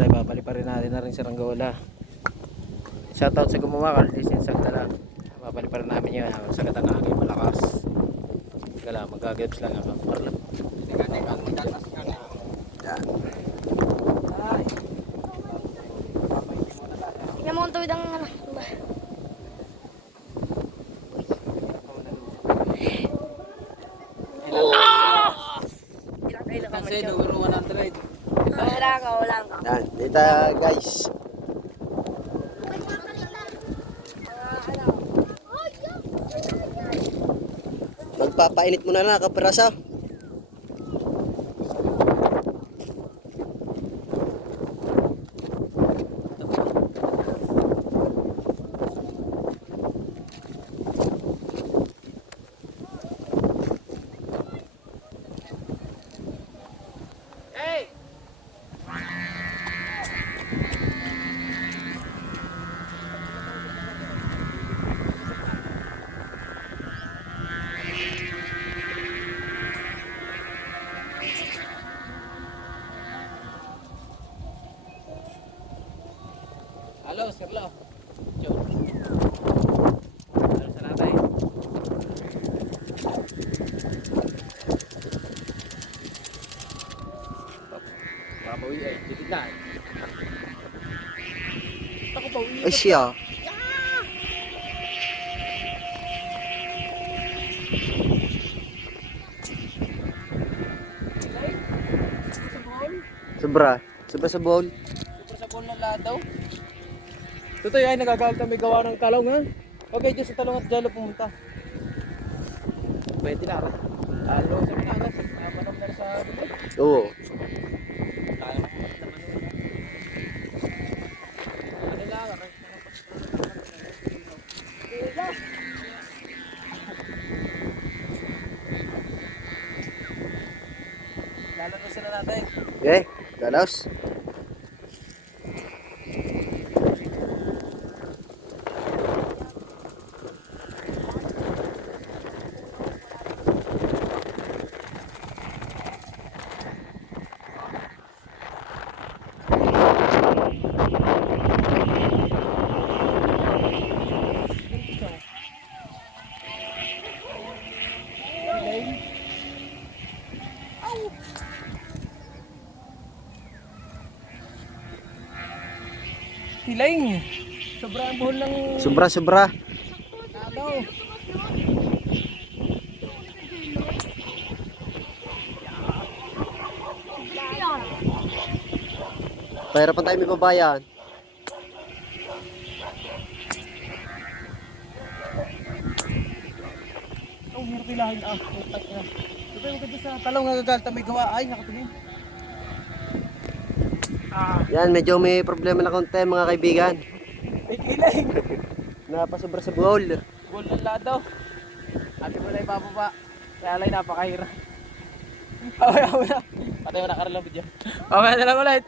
ay babalik pa rin natin na rin sa Ranggola. Shoutout sa gumawa, Carlissin Sagdala. Babalik pa rin namin yun. Sa gata na agay malakas. Gala, magagaps lang ako. Parang yan. Tingnan mo kung tuwid ang ano. Kasi numero 100. Wala ka. Yan, dito guys. Magpapainit muna na kapirasa. Halo, Sirlo. Joe. Halo sa natay. Papawi ay, dito na. Ako pawi. Ay siya. Sobra. Sobra sa bowl. Sobra sa bowl ng ladaw. Tutoy ay nagagalit kami gawa ng talong ha. Okay, dyan sa talong at jalo pumunta. Pwede na ka. Talo sa pinagas. Manok na sa bumay. Oo. Kaya mo naman ano lang. Lalaros na natin. Okay, lalos. Tilaing. Sobra ang buhol ng... Sobra. Nadaw. Pahirapan tayo may babayan. Oh, hirap ilahin. Ito yung ganda sa talong nagagalta may gawa. Ay, nakatingin. Yan, medyo may problema na konti mga kaibigan. Ikiling. Napasobra sa bowl. Bowl ng lado. Ate mo na ibababa. Kaya alay napakahirap. Patay mo na Carlo video. Okay na lang ulit.